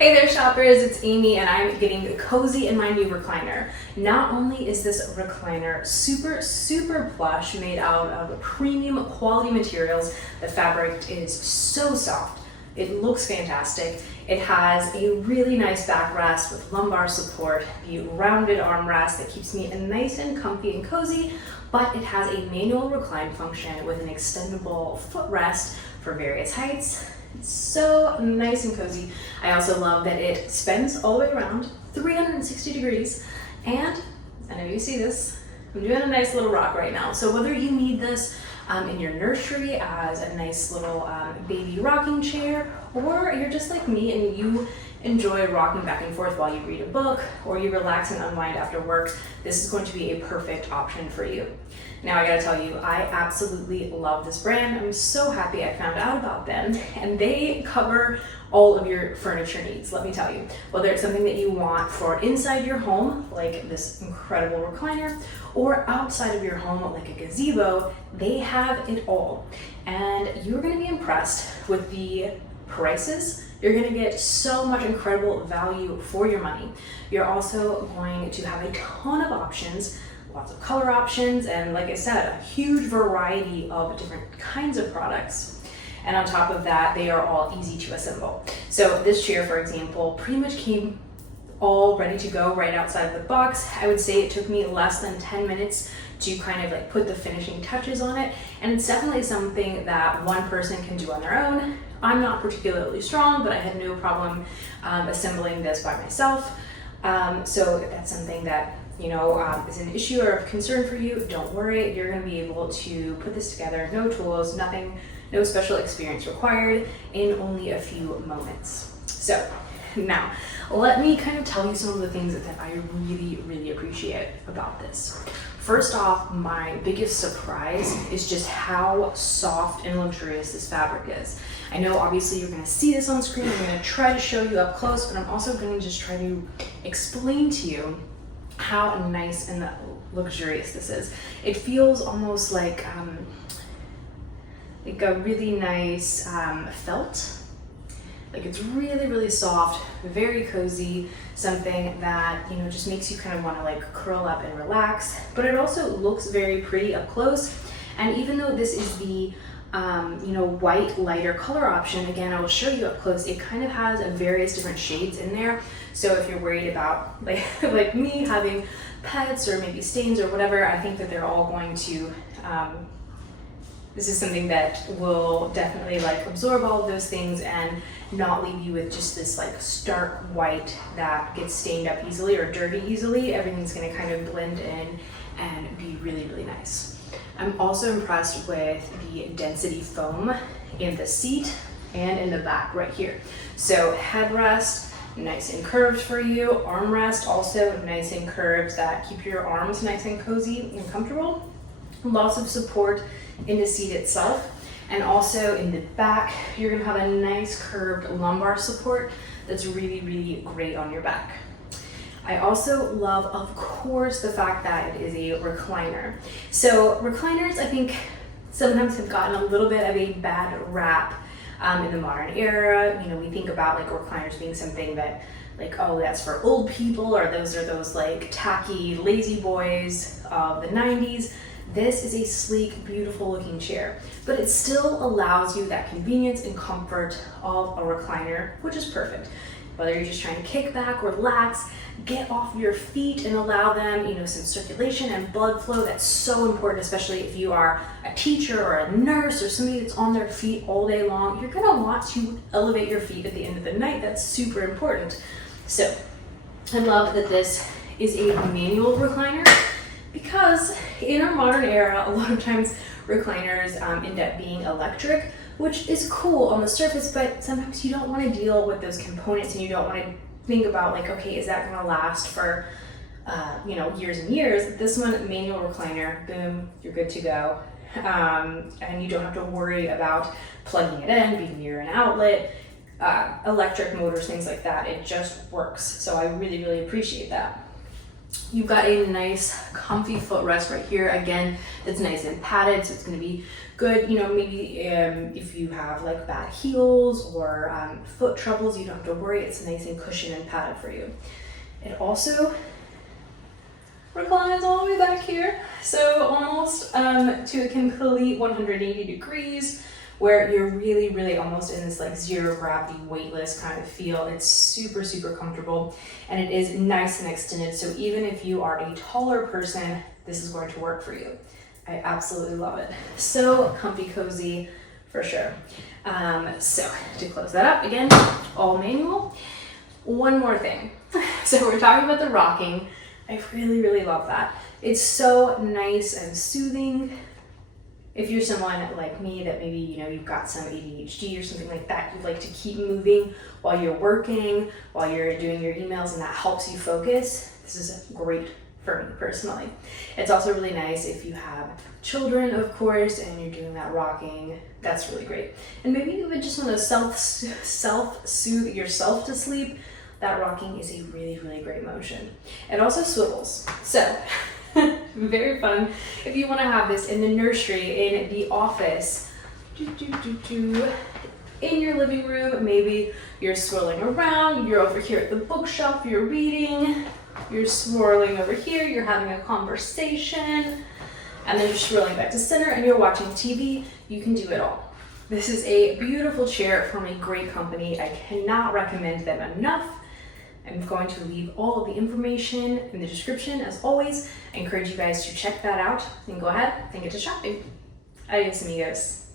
Hey there shoppers, it's Amy and I'm getting cozy in my new recliner. Not only is this recliner super plush, made out of premium quality materials, the fabric is so soft, it looks fantastic. It has a really nice backrest with lumbar support, the rounded armrest that keeps me nice and comfy and cozy, but it has a manual recline function with an extendable footrest for various heights. It's so nice and cozy. I also love that it spins all the way around 360 degrees, and I know you see this, I'm doing a nice little rock right now. So whether you need this in your nursery as a nice little baby rocking chair, or you're just like me and you enjoy rocking back and forth while you read a book or you relax and unwind after work, this is going to be a perfect option for you. Now I gotta tell you, I absolutely love this brand. I'm so happy I found out about them, and they cover all of your furniture needs, let me tell you. Whether it's something that you want for inside your home, like this incredible recliner, or outside of your home, like a gazebo, they have it all. And you're gonna be impressed with the prices. You're gonna get so much incredible value for your money. You're also going to have a ton of options, lots of color options, and like I said, a huge variety of different kinds of products. And on top of that, they are all easy to assemble. So this chair, for example, pretty much came all ready to go right outside of the box. I would say it took me less than 10 minutes to kind of like put the finishing touches on it. And it's definitely something that one person can do on their own. I'm not particularly strong, but I had no problem assembling this by myself. So if that's something that is an issue or a concern for you, don't worry, you're gonna be able to put this together, no tools, nothing, no special experience required, in only a few moments. So now, let me kind of tell you some of the things that I really appreciate about this. First off, my biggest surprise is just how soft and luxurious this fabric is. I know obviously you're gonna see this on screen, I'm gonna try to show you up close, but I'm also gonna just try to explain to you how nice and luxurious this is. It feels almost like a really nice felt. Like it's really soft, very cozy, something that just makes you kind of want to like curl up and relax. But it also looks very pretty up close. And even though this is the white lighter color option, again, I will show you up close, it kind of has various different shades in there. So if you're worried about like me having pets or maybe stains or whatever, I think that they're all going to, this is something that will definitely like absorb all of those things and not leave you with just this like stark white that gets stained up easily or dirty easily. Everything's gonna kind of blend in and be really nice. I'm also impressed with the density foam in the seat and in the back right here. So headrest, nice and curved for you. Armrest also nice and curved that keep your arms nice and cozy and comfortable. Lots of support in the seat itself. And also in the back, you're gonna have a nice curved lumbar support that's really great on your back. I also love, of course, the fact that it is a recliner. So recliners, I think, sometimes have gotten a little bit of a bad rap in the modern era. We think about like recliners being something that like, oh, that's for old people, or those are those like tacky lazy boys of the 90s. This is a sleek, beautiful looking chair, but it still allows you that convenience and comfort of a recliner, which is perfect. Whether you're just trying to kick back, relax, get off your feet and allow them, some circulation and blood flow. That's so important, especially if you are a teacher or a nurse or somebody that's on their feet all day long. You're gonna want to elevate your feet at the end of the night. That's super important. So I love that this is a manual recliner, because in our modern era, a lot of times recliners end up being electric, which is cool on the surface, but sometimes you don't want to deal with those components and you don't want to think about like, okay, is that going to last for years and years? This one, manual recliner, boom, you're good to go. And you don't have to worry about plugging it in, being near an outlet, electric motors, things like that. It just works. So I really appreciate that. You've got a nice comfy footrest right here. Again, it's nice and padded, so it's going to be good, you know, maybe if you have like bad heels or foot troubles, you don't have to worry. It's nice and cushioned and padded for you. It also reclines all the way back here, so almost to a complete 180 degrees, where you're really almost in this like zero gravity, weightless kind of feel. It's super, super comfortable, and it is nice and extended. So even if you are a taller person, this is going to work for you. I absolutely love it. So comfy, cozy for sure. So to close that up, again, all manual. One more thing. So we're talking about the rocking. I really love that. It's so nice and soothing. If you're someone like me that maybe, you know, you've got some ADHD or something like that, you'd like to keep moving while you're working, while you're doing your emails, and that helps you focus, this is great for me personally. It's also really nice if you have children, of course, and you're doing that rocking. That's really great. And maybe you would just want to self-soothe yourself to sleep. That rocking is a really great motion. It also swivels. So very fun if you want to have this in the nursery, in the office, in your living room. Maybe you're swirling around, you're over here at the bookshelf, you're reading, you're swirling over here, you're having a conversation, and then you're swirling back to center and you're watching TV. You can do it all. This is a beautiful chair from a great company. I cannot recommend them enough. I'm going to leave all of the information in the description. As always, I encourage you guys to check that out and go ahead and get to shopping. Adios, amigos.